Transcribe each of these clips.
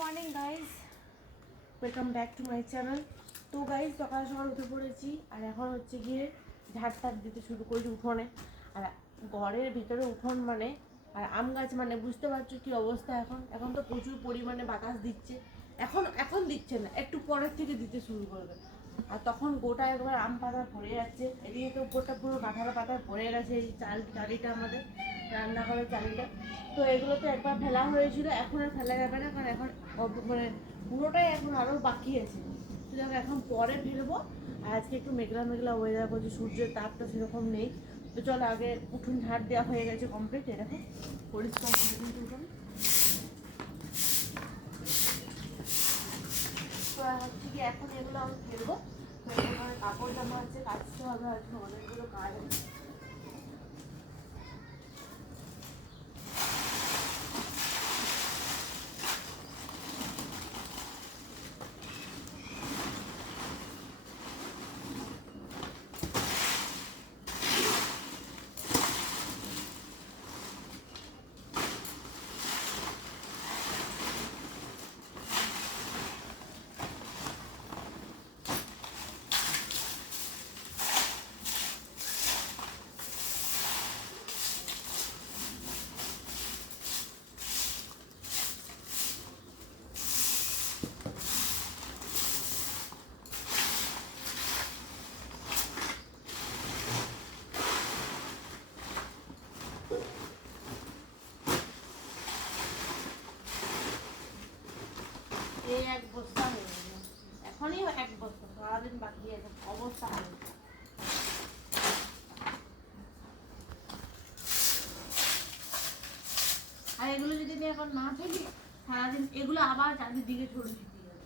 Morning guys, welcome back to my channel. তো guys সকাল সকাল উঠে পড়েছি আর এখন হচ্ছে গিয়ে ঝাড় টাড় দিতে শুরু করেছি উঠোনে। আর ঘরের ভিতরে উঠোন মানে আর আম গাছ মানে বুঝতে পারছো কি অবস্থা। এখন এখন তো প্রচুর পরিমাণে বাতাস দিচ্ছে। এখন এখন দিচ্ছে না, একটু পরের থেকে দিতে শুরু করবে। আর তখন গোটা একবার আম পাতা ভরে যাচ্ছে, এদিকে তো উপরটা পুরো কাঁঠাল পাতা ভরে গেছে। এই চালিটা আমাদের রান্নাঘরের চালিটা, তো এগুলো তো একবার ফেলা হয়েছিল, এখন আর ফেলা যাবে না, কারণ এখন মানে পুরোটাই এখন আরও বাকি আছে। তো দেখো এখন পরে ফেলবো। আর আজকে একটু মেঘলা মেঘলা ওয়েদার করছে, সূর্যের তাপটা সেরকম নেই। তো চলো আগে উঠুন ঝাড় দেওয়া হয়ে গেছে কমপ্লিট, এরকম পরিষ্কার করে কিন্তু উঠুন। তো হচ্ছে কি এখন এগুলো আমি ফেলবো। তো এখানে কাপড় জামা আছে, কাচতে হবে, আজকে অনেকগুলো কাজ আছে। এই এক বস্তা হয়ে গেল, এখনই এক বস্তা, সারাদিন বাকি আছে অবস্থা হবে। আর এগুলো যদি আমি এখন না ফেলি, সারাদিন এগুলো আবার চারিদিকে ছড়িয়ে দিতে হবে।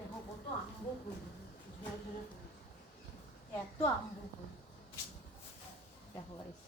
দেখো কত আম্ব ফুল, ঝরে ঝরে ফুল, এত আম্ব ফুল দেখো গাইস।